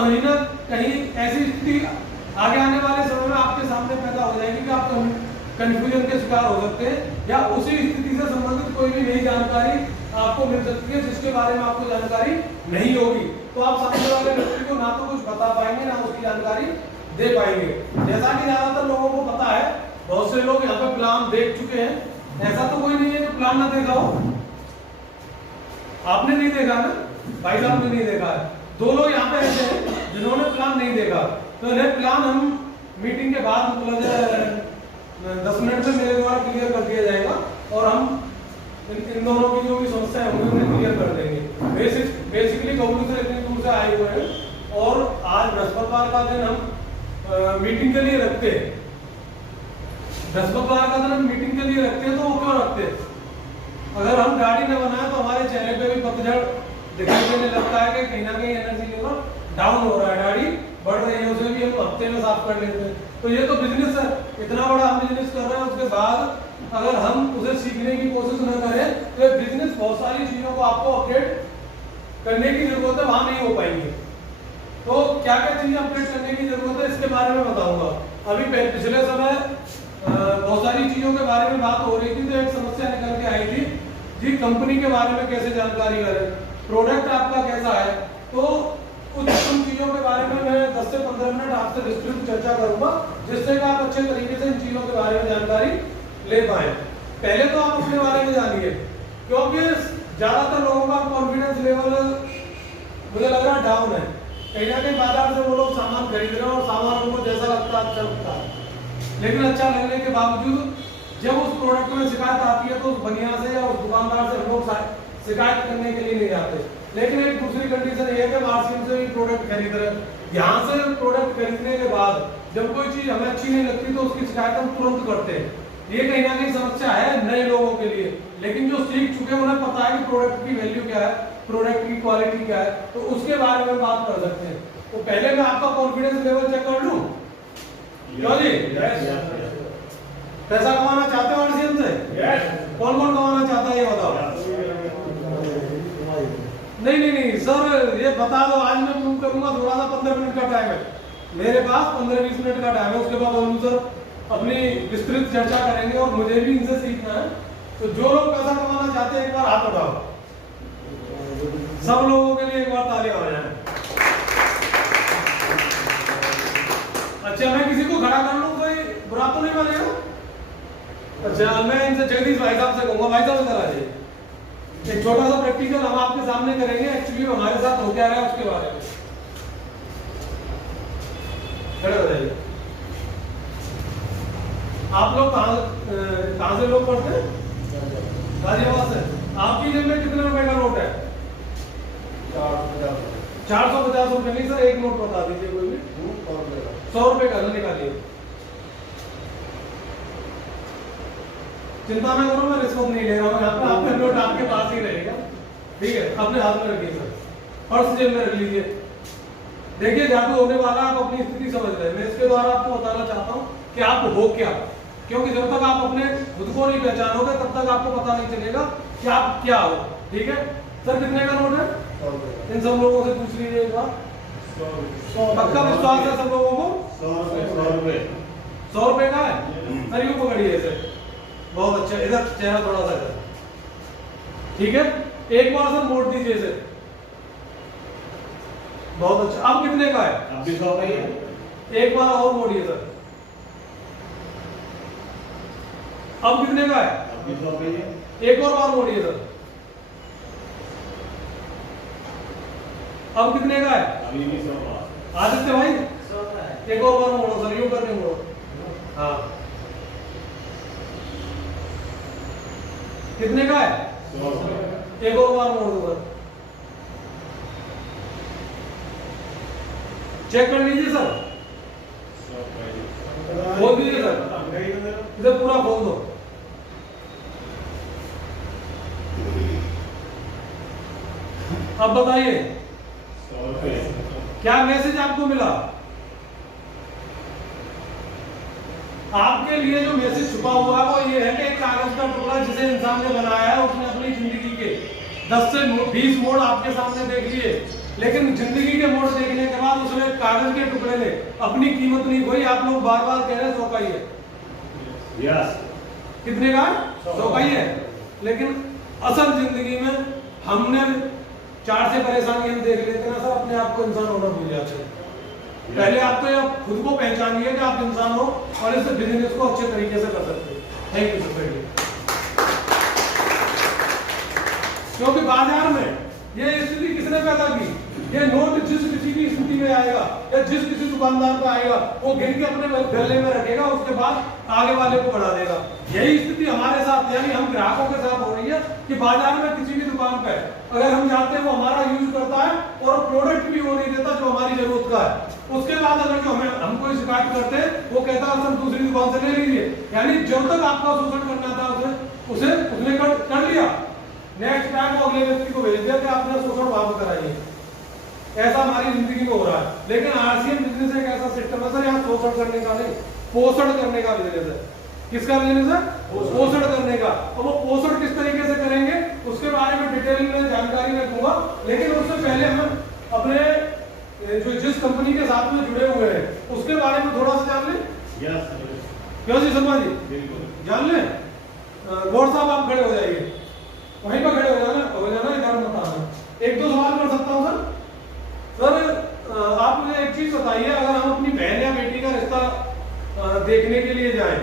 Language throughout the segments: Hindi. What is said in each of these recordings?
कहीं ना कहीं ऐसी स्थिति आगे आने वाले समय में आपके सामने पैदा हो जाएगी कि आप कंफ्यूजन के शिकार हो सकते हैं, या उसी स्थिति से संबंधित कोई भी नई जानकारी आपको मिल सकती है जिसके बारे में आपको जानकारी नहीं होगी, तो आप सामने वाले व्यक्ति को ना तो कुछ बता पाएंगे ना उसकी जानकारी दे पाएंगे। जैसा कि ज्यादातर लोगों को पता है, बहुत से लोग यहाँ पे प्लान देख चुके हैं, ऐसा तो कोई नहीं है जो प्लान ना देखा हो। आपने नहीं देखा ना, भाई साहब ने नहीं देखा है, दो लोग यहाँ पे ऐसे हैं जिन्होंने प्लान नहीं देखा, तो इन्हें प्लान हम मीटिंग के बाद मतलब 10 मिनट में मेरे द्वारा क्लियर कर दिया जाएगा और हम इन दोनों की जो भी समस्या है उन्हें क्लियर कर देंगे। बेसिकली कबूल से इतनी दूर से आए हुए हैं और आज बृहस्पतिवार का दिन हम मीटिंग के लिए रखते हैं। बृहस्पतिवार का दिन हम मीटिंग के लिए रखते हैं, तो वो क्यों रखते हैं? अगर हम गाड़ी न बनाए तो हमारे चेहरे पे भी पतझड़ दिखाई देने लगता है कि कहीं ना कहीं एनर्जी लेवल डाउन हो रहा है, गाड़ी बढ़ रही है, उसे भी हम हफ्ते में साफ कर लेते हैं। तो ये तो बिजनेस है, इतना बड़ा हम बिजनेस कर रहे हैं, उसके बाद अगर हम उसे सीखने की कोशिश न करें तो ये बिजनेस बहुत सारी चीजों को आपको अपडेट करने की जरूरत है, वहां नहीं हो पाएंगे। तो क्या क्या चीजें अपडेट करने की जरूरत है इसके बारे में बताऊंगा। अभी पिछले समय बहुत सारी चीजों के बारे में बात हो रही थी, तो एक समस्या निकल के आई थी जी, कंपनी के बारे में कैसे जानकारी करें, प्रोडक्ट आपका कैसा है। तो उन चीजों के बारे में मैं 10 से 15 मिनट आपसे विस्तृत चर्चा करूंगा, जिससे कि आप अच्छे तरीके से इन चीजों के बारे में जानकारी ले पाए। पहले तो आप अपने बारे में जानिए, क्योंकि ज्यादातर लोगों का कॉन्फिडेंस लेवल मुझे लग रहा है डाउन है। कहीं ना कहीं बाजार से वो लोग सामान खरीद रहे हैं और सामान उनको जैसा लगता है अच्छा लगता है, लेकिन अच्छा लगने के बावजूद जब उस प्रोडक्ट में शिकायत आती है तो उस बनिया से या उस दुकानदार से हम लोग शिकायत करने के लिए नहीं जाते। लेकिन एक दूसरी कंडीशन ये है कि मार्केट से भी प्रोडक्ट खरीद रहे हैं, यहाँ से प्रोडक्ट खरीदने के बाद जब कोई चीज हमें अच्छी नहीं लगती तो उसकी शिकायत हम तुरंत करते हैं। ये कहीं ना कहीं समस्या है नए लोगों के लिए, लेकिन जो सीख चुके हैं उन्हें पता है कि प्रोडक्ट की वैल्यू क्या है, प्रोडक्ट की क्वालिटी क्या है, तो उसके बारे में बात कर सकते हैं। तो पहले मैं आपका कॉन्फिडेंस लेवल चेक कर लूं, क्यों जी? पैसा कमाना चाहते हो आरसीएम से? कौन कौन कमाना चाहता है ये बताओ। नहीं सर, ये बता दो, आज मैं प्रूव करूंगा, थोड़ा सा 15 मिनट का टाइम है मेरे पास, 15-20 मिनट का टाइम है, उसके बाद हम सर अपनी विस्तृत चर्चा करेंगे और मुझे भी इनसे सीखना है। तो जो लोग पैसा कमाना चाहते हैं एक बार हाथ उठाओ, सब लोगों के लिए एक बार तालियां हो जाए। अच्छा, मैं किसी को खड़ा कर लूं, कोई बुरा तो नहीं मानेगा? अच्छा, मैं इनसे जगदीश भाई साहब से कहूंगा, भाई साहब इधर आ जाइए, एक छोटा सा प्रैक्टिकल हम आपके सामने करेंगे, एक्चुअली हमारे साथ हो क्या रहा है उसके बारे में। खड़े हो जाइए। आप लोग कहाँ से लोग पढ़ते हैं? गाजियाबाद से। आपकी जेब में कितने रुपए का नोट है? 450 रुपए। नहीं सर, एक नोट बता दीजिए कोई भी। 100 रुपए का निकालिए। चिंता ना करो, मैं रिश्वत नहीं ले रहा हूँ यहाँ पे, आपका नोट आपके पास ही रहेगा, ठीक है? अपने हाथ में रखिए सर, पर्स जेब में रख लीजिए। देखिए, जादू होने वाला, आप अपनी स्थिति समझ रहे हैं। मैं इसके द्वारा आपको बताना चाहता हूँ कि आप हो क्या, क्योंकि जब तक आप अपने खुद को नहीं पहचानोगे तब तक आपको पता नहीं चलेगा कि आप क्या हो, ठीक है? सर कितने का नोट है? इन सब लोगों से पूछ लीजिए एक बार। पक्का विश्वास है सब लोगों को? 100 रुपए का है सर, यूं पकड़िए इसे, बहुत अच्छा। इधर चेहरा थोड़ा सा इधर, ठीक है? एक बार सर मोड़ दीजिए इसे, बहुत अच्छा। अब कितने का है? अब भी 100 का ही है। एक बार और मोड़िए सर, अब कितने का है? अब भी 100 का ही है। एक और बार मोड़िए सर, अब कितने का है? अभी भी 100 का। आदित्य भाई 100 का है। एक और बार मोड़ो सर, यूं करके मोड़ो, हाँ। कितने का है? 100। एक और बार मोड़ दो सर, चेक कर लीजिए सर, खोल दीजिए सर, इधर पूरा खोल दो। अब बताइए क्या मैसेज आपको मिला? आपके लिए जो मैसेज छुपा हुआ है वो ये है कि एक कागज का टुकड़ा जिसे इंसान ने बनाया है, उसने अपनी जिंदगी के 10 से 20 मोड़ आपके सामने देख लिए, लेकिन जिंदगी के मोड़ देखने के बाद उसने कागज के टुकड़े ने अपनी कीमत नहीं खोई। आप लोग बार बार कह रहे हैं 100 का ही है, कितने का 100 का ही है, लेकिन असल जिंदगी में हमने 4 से परेशानी हम देख लेते हैं सर, अपने आप को इंसान होना भूल जाते हैं। पहले आप तो खुद को पहचानिए कि आप इंसान हो और इस बिजनेस को अच्छे तरीके से कर सकते हो। Thank you sir. क्योंकि बाजार में ये स्थिति किसने पैदा की? ये नोट जिस किसी की स्थिति में आएगा या जिस किसी दुकानदार पे आएगा वो गिन के अपने गले में रखेगा, उसके बाद आगे वाले को बढ़ा देगा। यही स्थिति हमारे साथ यानी हम ग्राहकों के साथ हो रही है कि बाजार में किसी भी दुकान पे अगर हम जाते हैं वो हमारा यूज करता है और प्रोडक्ट भी वो नहीं देता जो हमारी जरूरत का है। उसके बाद अगर जो हम कोई शिकायत करते हैं वो कहता है सर दूसरी दुकान से ले लीजिए, यानी जब तक आपका शोषण करना था उसे उसने कर लिया, नेक्स्ट टाइम वो अगले व्यक्ति को भेज दिया कि आपने शोषण वहां पर कराइए। ऐसा हमारी जिंदगी में हो रहा है। लेकिन आरसीएम बिजनेस एक ऐसा सिस्टम है सर, यहाँ शोषण करने का नहीं, पोषण करने का बिजनेस है। किसका बिजनेस है? पोषण करने का। और वो पोषण किस तरीके से करेंगे उसके बारे में डिटेल में जानकारी मैं दूंगा, लेकिन उससे पहले हम अपने जो जिस कंपनी के साथ में जुड़े हुए हैं उसके बारे में थोड़ा सा जान लें। क्यों जी शर्मा जी, जान लें। गौर साहब आप खड़े हो जाइए, वहीं पर खड़े हो जाना, इधर मत आना। 1-2 सवाल कर सकता हूँ सर? सर आप मुझे एक चीज बताइए, अगर हम अपनी बहन या बेटी का रिश्ता देखने के लिए जाएं,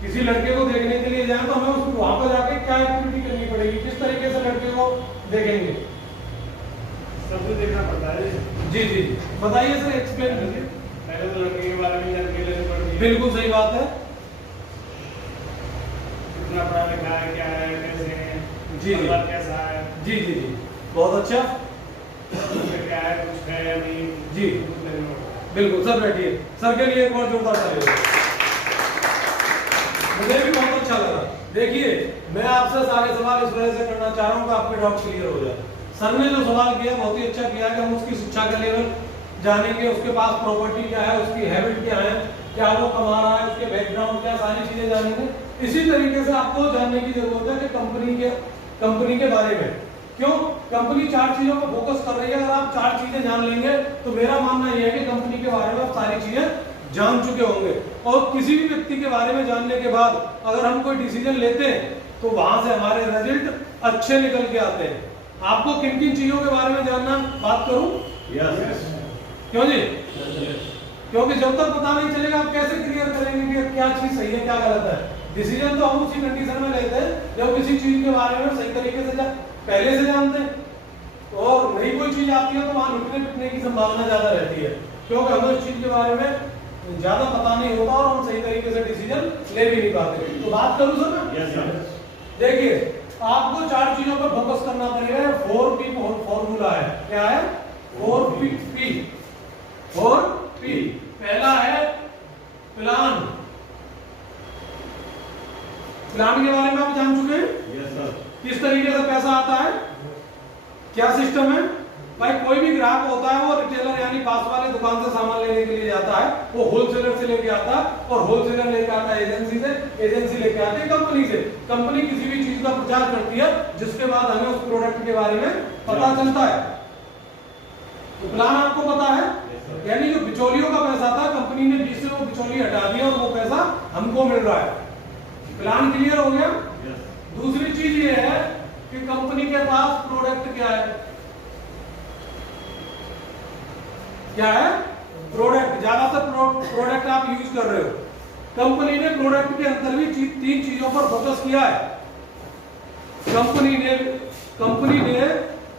किसी लड़के को देखने के लिए जाएं, तो हमें उसको वहां पर जाके क्या एक्टिविटी करनी पड़ेगी? किस तरीके से लड़के को देखेंगे? सबसे देखना पड़ता है। जी जी बताइए सर, एक्सप्लेन कीजिए। पहले तो लड़के के बारे में जानकारी लेनी पड़ती है। बिल्कुल सही बात है। कितना पढ़ा लिखा है, क्या है, कैसे है, जी परिवार कैसा है, जी जी जी बहुत अच्छा। क्या है, कुछ है या नहीं जी बिल्कुल। सर बैठिए, सर के लिए एक और जोरदार तालियां। मुझे भी बहुत अच्छा लगा। देखिए मैं आपसे सारे सवाल इस वजह से करना चाह रहा हूँ कि आपके डाउट क्लियर हो जाए। सर ने जो सवाल किया बहुत ही अच्छा किया कि हम उसकी शिक्षा का लेवल जानेंगे, उसके पास प्रॉपर्टी क्या है, उसकी हैबिट क्या है, क्या वो कमा रहा है, उसके बैकग्राउंड क्या, सारी चीजें जानेंगे। इसी तरीके से आपको जानने की जरूरत है कि कंपनी के बारे में क्यों कंपनी 4 चीजों पर फोकस कर रही है। अगर आप 4 चीजें जान लेंगे तो मेरा मानना यह है कि कंपनी के बारे में आप सारी चीजें जान चुके होंगे। और किसी भी व्यक्ति के बारे में जानने के बाद अगर हम कोई डिसीजन लेते हैं तो वहां से हमारे रिजल्ट अच्छे निकल के आते हैं। आपको किन किन चीजों के बारे में जानना, बात करूं? क्यों जी? क्योंकि जब तक पता नहीं चलेगा आप कैसे क्लियर करेंगे कि क्या चीज सही है क्या गलत है। डिसीजन तो हम उसी कंडीशन में लेते हैं जब किसी चीज के बारे में सही तरीके से पहले से जानते हैं। और नई कोई चीज आती है तो वहां लुटने पिटने की संभावना ज्यादा रहती है, क्योंकि हमें उस चीज के बारे में ज्यादा पता नहीं होता और हम सही तरीके से डिसीजन ले भी नहीं पाते। तो बात करूं सर मैं? देखिए आपको 4 चीजों पर फोकस करना पड़ेगा। 4P फॉर्मूला है। क्या है? 4P। पहला है प्लान। प्लान के बारे में आप जान चुके हैं? किस तरीके से पैसा आता है, क्या सिस्टम है? भाई कोई भी ग्राहक होता है वो रिटेलर यानी पास वाले दुकान से सामान लेने के लिए जाता है, वो होलसेलर से लेके आता है और होलसेलर लेके आता है एजेंसी से, एजेंसी लेके आती है कंपनी से। कंपनी किसी भी चीज का प्रचार करती है जिसके बाद हमें उस प्रोडक्ट के बारे में पता चलता है। तो प्लान आपको पता है, यानी जो बिचौलियों का पैसा था कंपनी ने बीच से वो बिचौली हटा दिया और वो पैसा हमको मिल रहा है। प्लान क्लियर हो गया? दूसरी चीज ये है कि कंपनी के पास प्रोडक्ट क्या है? क्या है? प्रोडक्ट। ज्यादातर प्रोडक्ट आप यूज कर रहे हो। कंपनी ने प्रोडक्ट के अंदर भी 3 चीजों पर फोकस किया है। कंपनी ने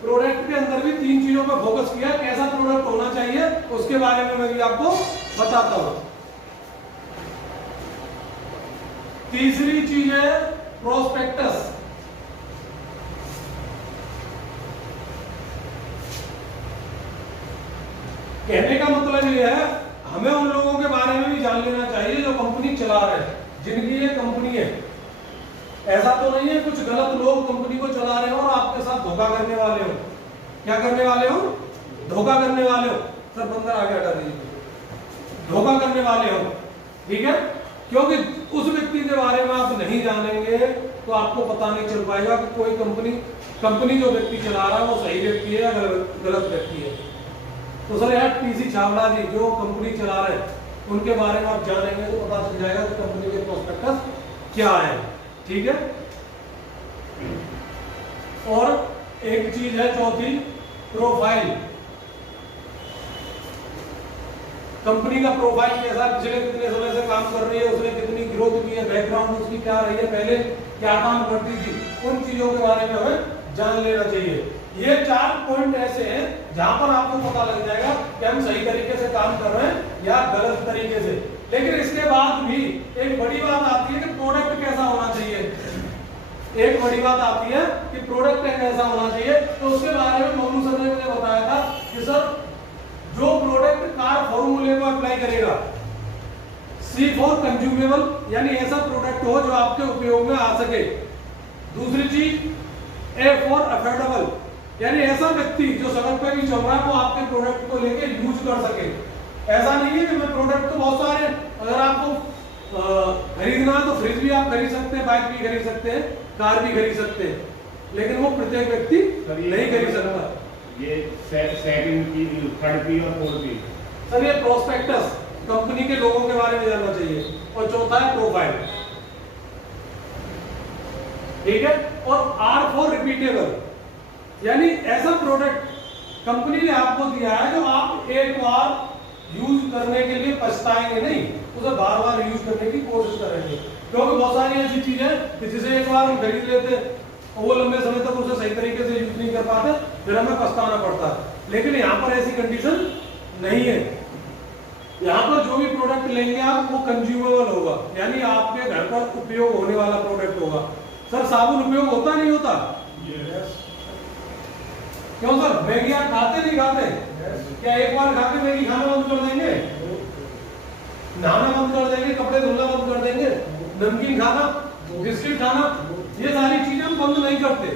प्रोडक्ट के अंदर भी 3 चीजों पर फोकस किया। कैसा प्रोडक्ट होना चाहिए उसके बारे में मैं भी आपको बताता हूं। तीसरी चीज है प्रोस्पेक्टस। कहने का मतलब ये है हमें उन लोगों के बारे में भी जान लेना चाहिए जो कंपनी चला रहे हैं, जिनकी ये कंपनी है। ऐसा तो नहीं है कुछ गलत लोग कंपनी को चला रहे हो और आपके साथ धोखा करने वाले हो। क्या करने वाले हो? धोखा करने वाले हो। सर बंदर आगे हटा दीजिए। धोखा करने वाले हो, ठीक है? क्योंकि उस व्यक्ति के बारे में आप नहीं जानेंगे तो आपको पता नहीं चल पाएगा कि कोई कंपनी जो व्यक्ति चला रहा है वो सही व्यक्ति है या गलत व्यक्ति है। तो सर यहाँ टीसी छाबड़ा जी जो कंपनी चला रहे हैं उनके बारे में आप जानेंगे तो पता चल जाएगा कि कंपनी के प्रोस्पेक्टस क्या है। ठीक है। और एक चीज है चौथी, प्रोफाइल। कंपनी का प्रोफाइल कैसा, पिछले कितने समय से काम कर रही है, उसने कितनी ग्रोथ की है, बैकग्राउंड उसकी क्या रही है, पहले क्या काम करती थी, उन चीजों के बारे में हमें जान लेना चाहिए। ये 4 पॉइंट ऐसे हैं जहां पर आपको पता लग जाएगा कि हम सही तरीके से काम कर रहे हैं या गलत तरीके से। लेकिन इसके बाद भी एक बड़ी बात आती है कि प्रोडक्ट कैसा होना चाहिए। एक बड़ी बात आती है कि प्रोडक्ट कैसा होना चाहिए। तो उसके बारे में मनु सर ने मुझे बताया था कि सर जो प्रोडक्ट कार फॉर्मूले को अप्लाई करेगा, C फॉर कंज्यूमेबल, यानी ऐसा प्रोडक्ट हो जो आपके उपयोग में आ सके। दूसरी चीज A फॉर अफोर्डेबल, यानी ऐसा व्यक्ति जो सड़क पे भी चल रहा है वो आपके प्रोडक्ट को लेके यूज कर सके। ऐसा नहीं है कि मैं प्रोडक्ट तो बहुत सारे, अगर आपको खरीदना है तो फ्रिज भी आप खरीद सकते हैं, बाइक भी खरीद सकते हैं, कार भी खरीद सकते हैं, लेकिन वो प्रत्येक व्यक्ति नहीं खरीद सकता। ये सेकंड की, थर्ड की और फोर्थ की। सर ये प्रोस्पेक्टस, कंपनी के लोगों के बारे में जानना चाहिए। और चौथा है प्रोफाइल। ठीक है। और R फॉर रिपीटेबल, यानी ऐसा प्रोडक्ट कंपनी ने आपको दिया है जो आप एक बार यूज करने के लिए पछताएंगे नहीं, उसे बार बार यूज करने की कोशिश करेंगे। क्योंकि बहुत सारी ऐसी चीजें कि जिसे एक बार हम खरीद लेते और वो लंबे समय तक उसे सही तरीके से यूज नहीं कर पाते, फिर हमें पछताना पड़ता है। लेकिन यहाँ पर ऐसी कंडीशन नहीं है। यहाँ पर जो भी प्रोडक्ट लेंगे आप वो कंज्यूमेबल होगा, यानी आपके घर पर उपयोग होने वाला प्रोडक्ट होगा। सर साबुन उपयोग होता नहीं होता? क्यों सर? मैगी आप खाते नहीं खाते? क्या एक बार खा के मैगी खाना बंद कर देंगे? नहाना बंद कर देंगे? कपड़े धुलना बंद कर देंगे? नमकीन खाना, बिस्किट खाना, ये सारी चीजें हम बंद नहीं करते,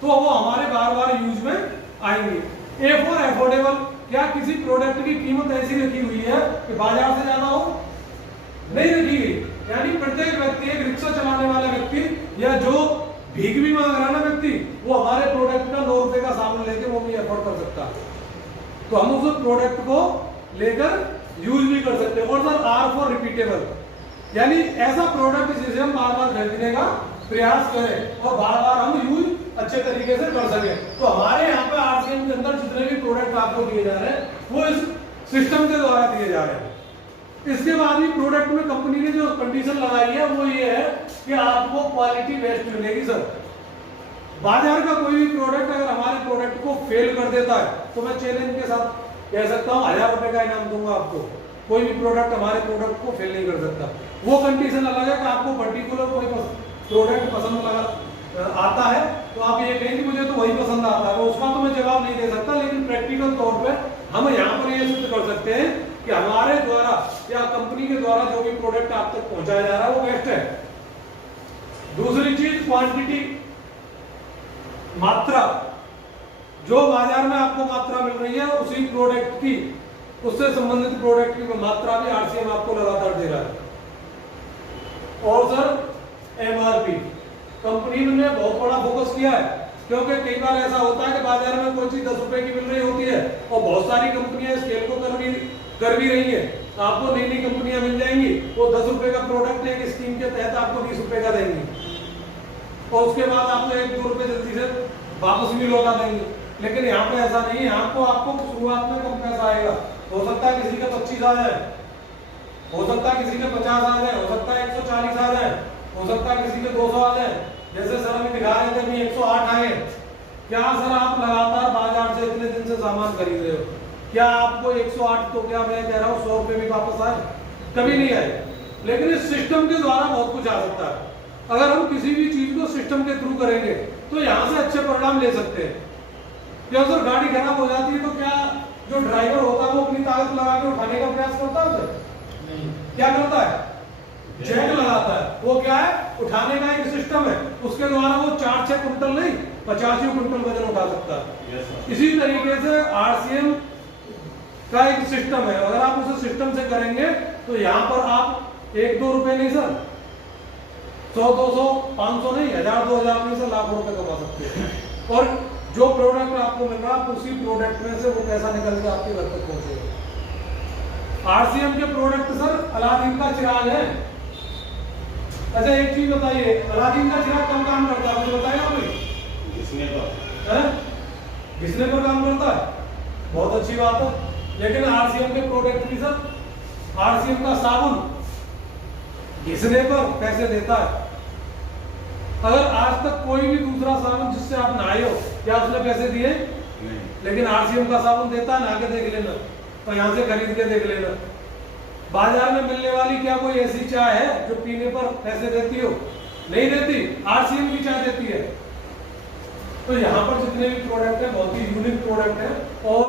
तो वो हमारे बार बार यूज में आएंगे। ए फॉर अफोर्डेबल, क्या किसी प्रोडक्ट की कीमत ऐसी रखी हुई है कि बाजार से ज्यादा हो? नहीं रखी गई। यानी प्रत्येक व्यक्ति, एक रिक्शा चलाने वाला व्यक्ति या जो भीख भी मांग रहा है ना व्यक्ति, वो हमारे प्रोडक्ट का 9 रुपए का सामान लेके वो नहीं अफोर्ड कर सकता, तो हम उस प्रोडक्ट को लेकर यूज भी कर सकते हैं। और सर R फॉर रिपीटेबल, यानी ऐसा प्रोडक्ट जिसे हम बार बार खरीदने का प्रयास करें और बार बार हम यूज अच्छे तरीके से कर सके। तो हमारे यहाँ पे RCM के अंदर जितने भी प्रोडक्ट आपको दिए जा रहे हैं वो इस सिस्टम के द्वारा दिए जा रहे हैं। इसके बाद भी प्रोडक्ट में कंपनी ने जो कंडीशन लगाई है वो ये है कि आपको क्वालिटी बेस्ट मिलेगी। सर बाजार का कोई भी प्रोडक्ट अगर हमारे प्रोडक्ट को फेल कर देता है तो मैं चैलेंज के साथ कह सकता हूँ 1000 रुपए का इनाम दूंगा आपको। कोई भी प्रोडक्ट हमारे प्रोडक्ट को फेल नहीं कर सकता। वो कंडीशन अलग है कि आपको पर्टिकुलर कोई प्रोडक्ट पसंद आता है तो आप ये कहें कि मुझे तो वही पसंद आता है, उसका तो मैं जवाब नहीं दे सकता, लेकिन प्रैक्टिकल तौर पे हम यहाँ पर ये सिद्ध कर सकते हैं कि हमारे द्वारा या कंपनी के द्वारा जो भी प्रोडक्ट आप तक पहुंचाया जा रहा है वो बेस्ट है। दूसरी चीज क्वांटिटी, मात्रा, जो बाजार में आपको मात्रा मिल रही है उसी प्रोडक्ट की, उससे संबंधित प्रोडक्ट की मात्रा भी RCM आपको लगातार दे रहा है। और सर MRP, कंपनी ने बहुत बड़ा फोकस किया है, क्योंकि कई बार ऐसा होता है कि बाजार में कोई चीज 10 रुपए की मिल रही होती है और बहुत सारी कंपनियां स्केल को कर भी रही है। आपको नई नई कंपनियां मिल जाएंगी, वो 10 रुपए का प्रोडक्ट एक स्कीम के तहत आपको 20 रुपए का देंगी और उसके बाद आपको 1-2 रुपए जल्दी से वापस भी लौटा देंगे। लेकिन यहाँ पे ऐसा नहीं है। आपको शुरुआत में कम पैसा आएगा, हो सकता है किसी का 25 आ जाए, हो सकता है किसी के 50 आ जाए, हो सकता है 140 आ जाए, हो सकता है किसी के 200 आ जाए। जैसे सर हमें दिखा रहे थे 108 आए। क्या सर आप लगातार बाजार से इतने दिन से सामान खरीद रहे हो, क्या आपको 108 तो क्या मैं कह रहा हूँ 100 रुपए भी वापस आए? कभी नहीं आए। लेकिन इस सिस्टम के द्वारा बहुत कुछ आ सकता है। अगर हम किसी भी चीज को सिस्टम के थ्रू करेंगे तो यहाँ से अच्छे परिणाम ले सकते हैं। क्या सर गाड़ी खराब हो जाती है तो क्या जो ड्राइवर होता है वो अपनी ताकत लगा के उठाने का प्रयास करता है उसे? नहीं। क्या करता है? जैक लगाता है। वो क्या है? उठाने का एक सिस्टम है, उसके द्वारा वो 4-6 कुंटल नहीं 85 कुंटल वजन उठा सकता है। इसी तरीके से RCM का एक सिस्टम है। अगर आप उसे सिस्टम से करेंगे तो यहाँ पर आप 1-2 रुपए नहीं सर 100-200 500 नहीं 1000-2000 में से लाखों रुपए कमा सकते हैं। और जो प्रोडक्ट आपको मिल रहा है उसी प्रोडक्ट में से वो पैसा निकल के आपके घर तक पहुंचेगा। आरसीएम के प्रोडक्ट सर अलादीन का चिराग है। अच्छा एक चीज बताइए, अलादीन का चिराग कम काम करता है मुझे बताएगा कोई? घिसने पर है घिसने पर काम करता है, बहुत अच्छी बात है। लेकिन आरसीएम के प्रोडक्ट भी सर, आरसीएम का साबुन घिसने पर पैसे देता है। अगर आज तक कोई भी दूसरा साबुन जिससे आप नहाए हो क्या उसने पैसे दिए? नहीं। लेकिन आरसीएम का साबुन देता है, नहा के देख लेना और यहाँ से खरीद के देख लेना। बाजार में मिलने वाली क्या कोई ऐसी चाय है जो पीने पर पैसे देती हो? नहीं देती। आरसीएम की चाय देती है। तो यहाँ पर जितने भी प्रोडक्ट है बहुत ही यूनिक प्रोडक्ट है और